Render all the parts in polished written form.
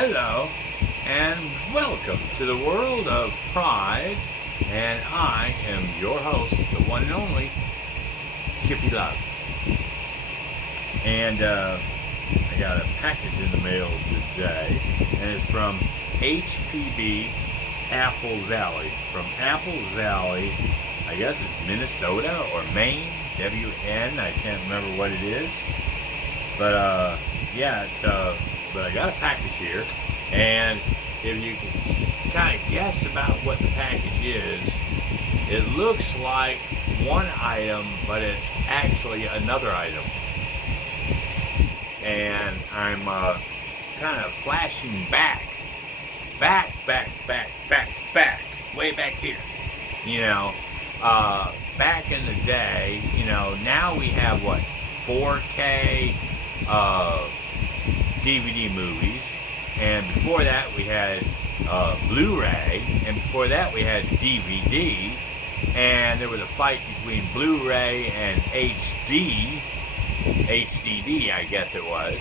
Hello, and welcome to the world of pride. And I am your host, the one and only Kippy Love. And I got a package in the mail today, and it's from HPB Apple Valley. From Apple Valley, I guess it's Minnesota or Maine, WN. I can't remember what it is, but yeah, it's but I got a package here, and if you can kind of guess about what the package is, it looks like one item, but it's actually another item. And I'm kind of flashing back, way back here. You know, back in the day, you know, now we have what, 4K DVD movies, and before that we had Blu-ray, and before that we had DVD, and there was a fight between Blu-ray and HDD, I guess it was.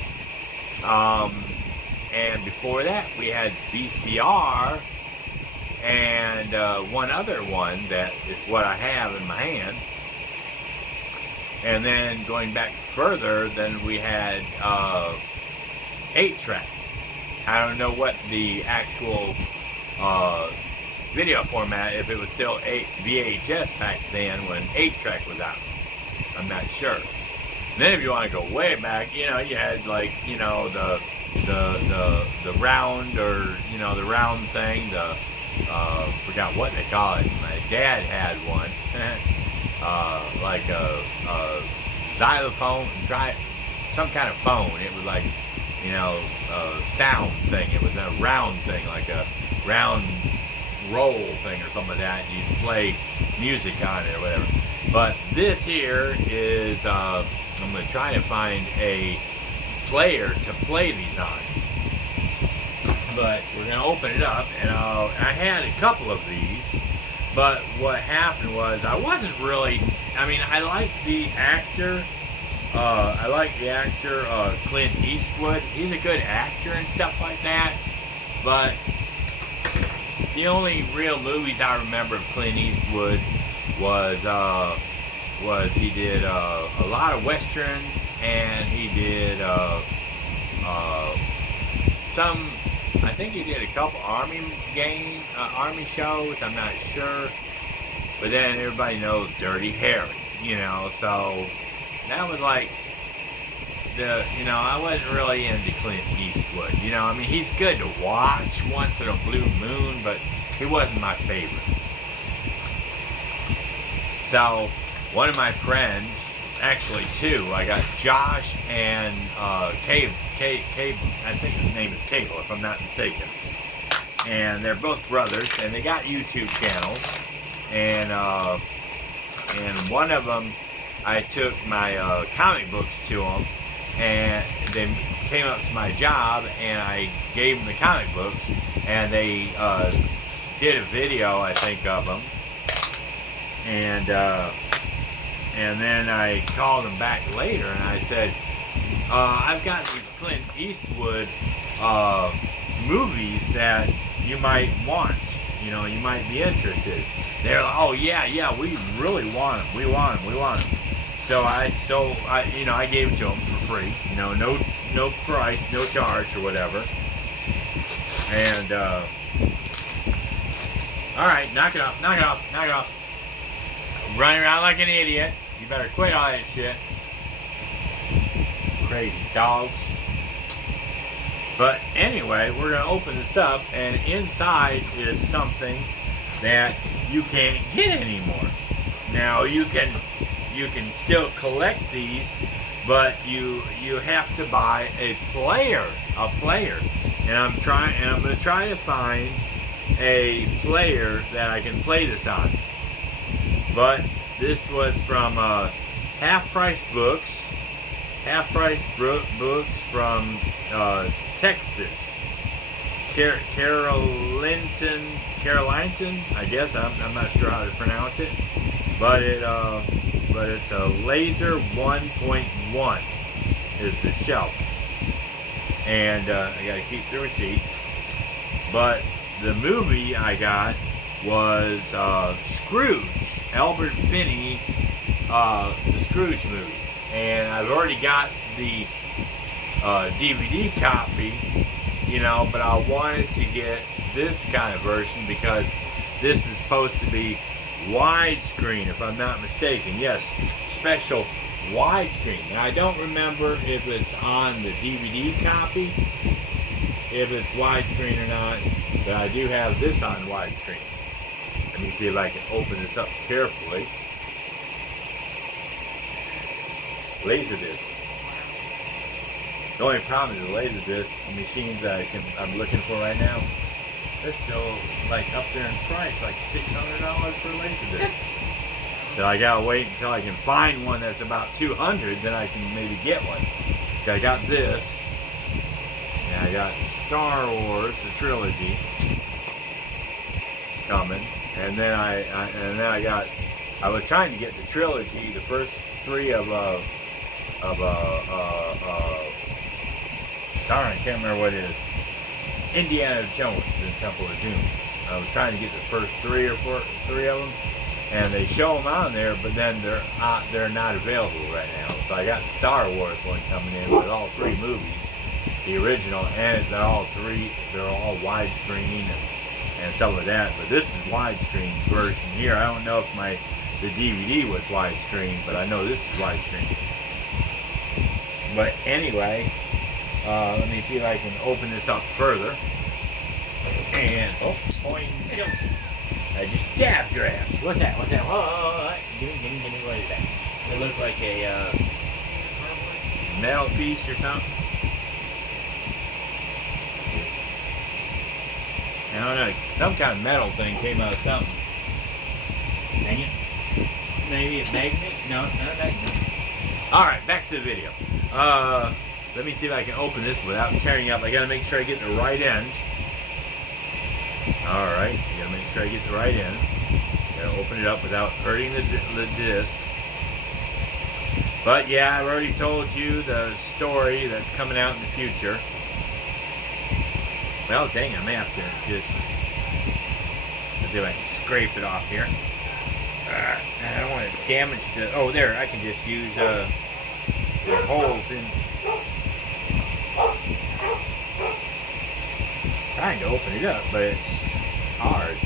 And before that we had VCR, and one other one that is what I have in my hand. And then going back further, then we had 8-track. I don't know what the actual video format, if it was still VHS back then when 8-track was out. I'm not sure. And then if you want to go way back, you know, you had like, you know, the round, or you know, the round thing, the forgot what they call it. My dad had one. Like a xylophone, some kind of phone. It was like, you know, a sound thing. It was a round thing, like a round roll thing or something like that. You play music on it or whatever. But this here is, I'm going to try to find a player to play these on. But we're going to open it up, and I had a couple of these. But what happened was, I wasn't really, I mean, I like the actor, Clint Eastwood. He's a good actor and stuff like that. But the only real movies I remember of Clint Eastwood was he did a lot of westerns, and he did some, I think he did a couple army shows, I'm not sure. But then everybody knows Dirty Harry, you know, so that was like you know, I wasn't really into Clint Eastwood, you know. I mean, he's good to watch once in a blue moon, but he wasn't my favorite. So one of my friends, actually two, I got Josh and Cable, I think his name is Cable, if I'm not mistaken. And they're both brothers, and they got YouTube channels. And one of them, I took my comic books to them, and they came up to my job, and I gave them the comic books, and they did a video, I think, of them. And then I called them back later, and I said, I've got these Clint Eastwood movies that you might want, you know, you might be interested. They're like, oh yeah, we really want them, we want them. So I you know, I gave it to them for free, you know, no price, no charge or whatever. And all right, knock it off. Running around like an idiot. You better quit all that shit. Crazy dogs. But anyway, we're going to open this up, and inside is something that you can't get anymore. Now you can still collect these, but you have to buy a player. And I'm going to try to find a player that I can play this on. But this was from Half Price Books from Texas. Carolineton, I guess. I'm not sure how to pronounce it, but it's a laser 1.1 is the shelf. and I got to keep the receipt. But the movie I got was Scrooge, Albert Finney, the Scrooge movie, and I've already got the DVD copy, you know, but I wanted to get this kind of version because this is supposed to be widescreen, if I'm not mistaken. Yes, special widescreen. And I don't remember if it's on the DVD copy, if it's widescreen or not, but I do have this on widescreen. Let me see if I can open this up carefully. Laserdisc. The only problem is the laserdisc machines that I'm looking for right now, they're still like up there in price, like $600 for a laserdisc. So I gotta wait until I can find one that's about $200, then I can maybe get one. Okay, I got this, and I got Star Wars, the trilogy, coming, and then I was trying to get the trilogy, the first three of darn, I can't remember what it is. Indiana Jones and the Temple of Doom. I was trying to get the first three of them, and they show them on there, but then they're not available right now. So I got the Star Wars one coming in with all three movies, the original, and they're all widescreen and stuff like that. But this is widescreen version here. I don't know if the DVD was widescreen, but I know this is widescreen. But anyway, let me see if I can open this up further. And, point, jump. I just stabbed your ass. What's that? Oh, give me, what is that? Does it look like a metal piece or something? I don't know. Some kind of metal thing came out of something. Dang it. Maybe a magnet? No, not a magnet. Alright, back to the video. Let me see if I can open this without tearing up. I gotta make sure I get the right end. Alright, gotta make sure I get the right end. Gotta open it up without hurting the disc. But yeah, I've already told you the story that's coming out in the future. Well, dang, I may have to just... let's see if I can scrape it off here. I don't want to damage the... oh, there, I can just use the holes in... trying to open it up, but it's hard.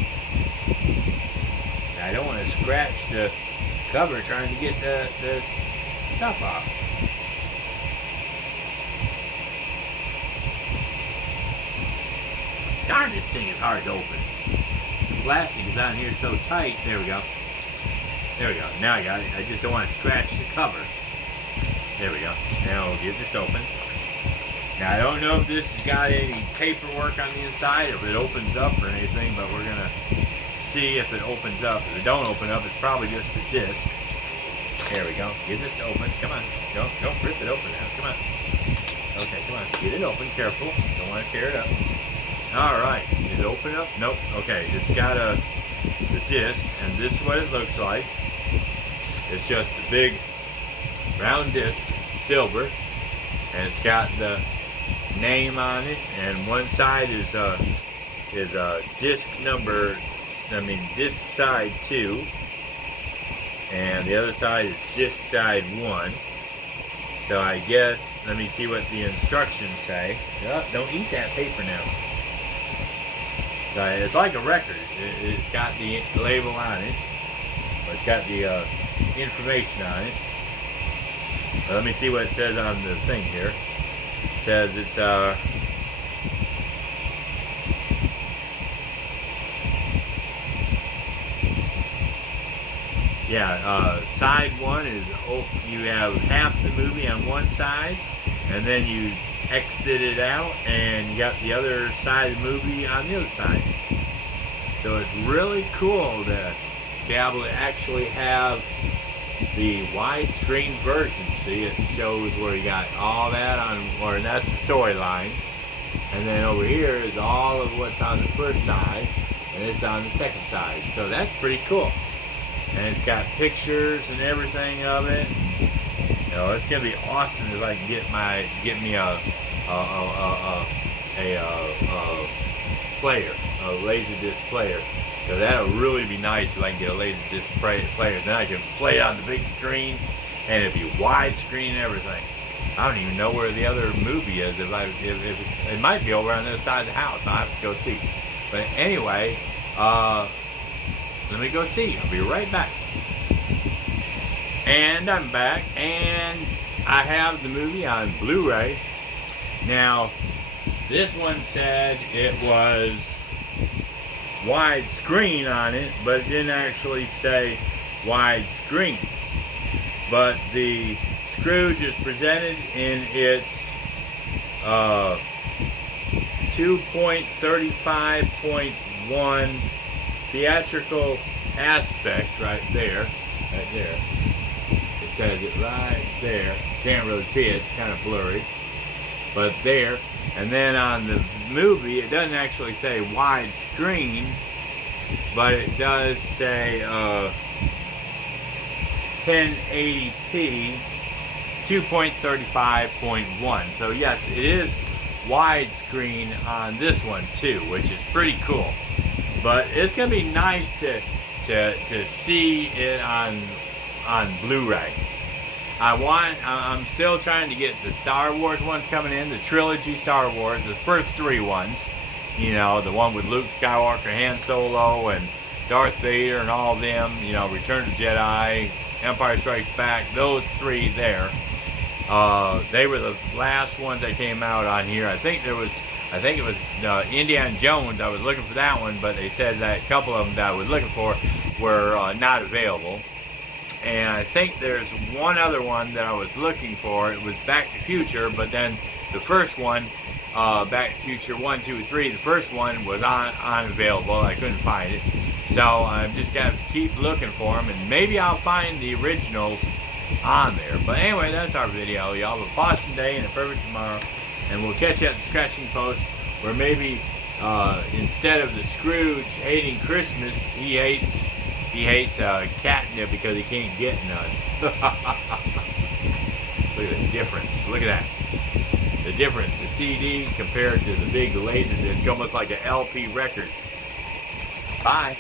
I don't want to scratch the cover trying to get the stuff off. Darn, this thing is hard to open. The plastic is on here so tight. There we go. There we go. Now I got it. I just don't want to scratch the cover. There we go. Now we'll get this open. Now I don't know if this has got any paperwork on the inside, or if it opens up or anything, but we're gonna see if it opens up. If it don't open up, it's probably just a disc. There we go. Get this open. Come on. Don't rip it open now. Come on. Okay, come on. Get it open. Careful. Don't want to tear it up. Alright. Did it open up? Nope. Okay. It's got the disc, and this is what it looks like. It's just a big round disc, silver, and it's got the name on it, and one side is disc side 2, and the other side is disc side 1. So I guess, let me see what the instructions say. Oh, don't eat that paper now. So it's like a record. It's got the label on it. It's got the information on it. Let me see what it says on the thing here. It says it's side 1 is you have half the movie on one side, and then you exit it out, and you got the other side of the movie on the other side. So it's really cool to be able to actually have the widescreen version. See, it shows where you got all that on, or that's the storyline, and then over here is all of what's on the first side, and it's on the second side. So that's pretty cool. And it's got pictures and everything of it. You know, it's gonna be awesome if I can get me a player, a Laserdisc player. So that'll really be nice if I can get a Laserdisc player. Then I can play it on the big screen, and it'd be widescreen and everything. I don't even know where the other movie is. If it might be over on the other side of the house. I'll have to go see. But anyway, let me go see. I'll be right back. And I'm back, and I have the movie on Blu-ray. Now, this one said it was widescreen on it, but it didn't actually say widescreen. But the Scrooge is presented in its 2.35.1 theatrical aspect right there. It says it right there. Can't really see it, it's kind of blurry. But there, and then on the movie, it doesn't actually say widescreen, but it does say 1080p 2.35.1. So yes, it is widescreen on this one too, which is pretty cool. But it's gonna be nice to see it on Blu-ray. I'm still trying to get the Star Wars ones coming in, the trilogy Star Wars, the first 3 ones. You know, the one with Luke Skywalker, Han Solo, and Darth Vader, and all of them. You know, Return of the Jedi, Empire Strikes Back. Those 3 there. They were the last ones that came out on here. I think it was Indiana Jones. I was looking for that one, but they said that a couple of them that I was looking for were not available. And I think there's one other one that I was looking for. It was Back to the Future, but then the first one, Back to the Future 1, 2, 3, the first one was unavailable. I couldn't find it. So I'm just going to have to keep looking for them, and maybe I'll find the originals on there. But anyway, that's our video. Y'all have a awesome day and a perfect tomorrow. And we'll catch you at the Scratching Post, where maybe instead of the Scrooge hating Christmas, he hates catnip because he can't get none. Look at the difference. Look at that. The difference. The CD compared to the big Laserdisc, almost like an LP record. Bye.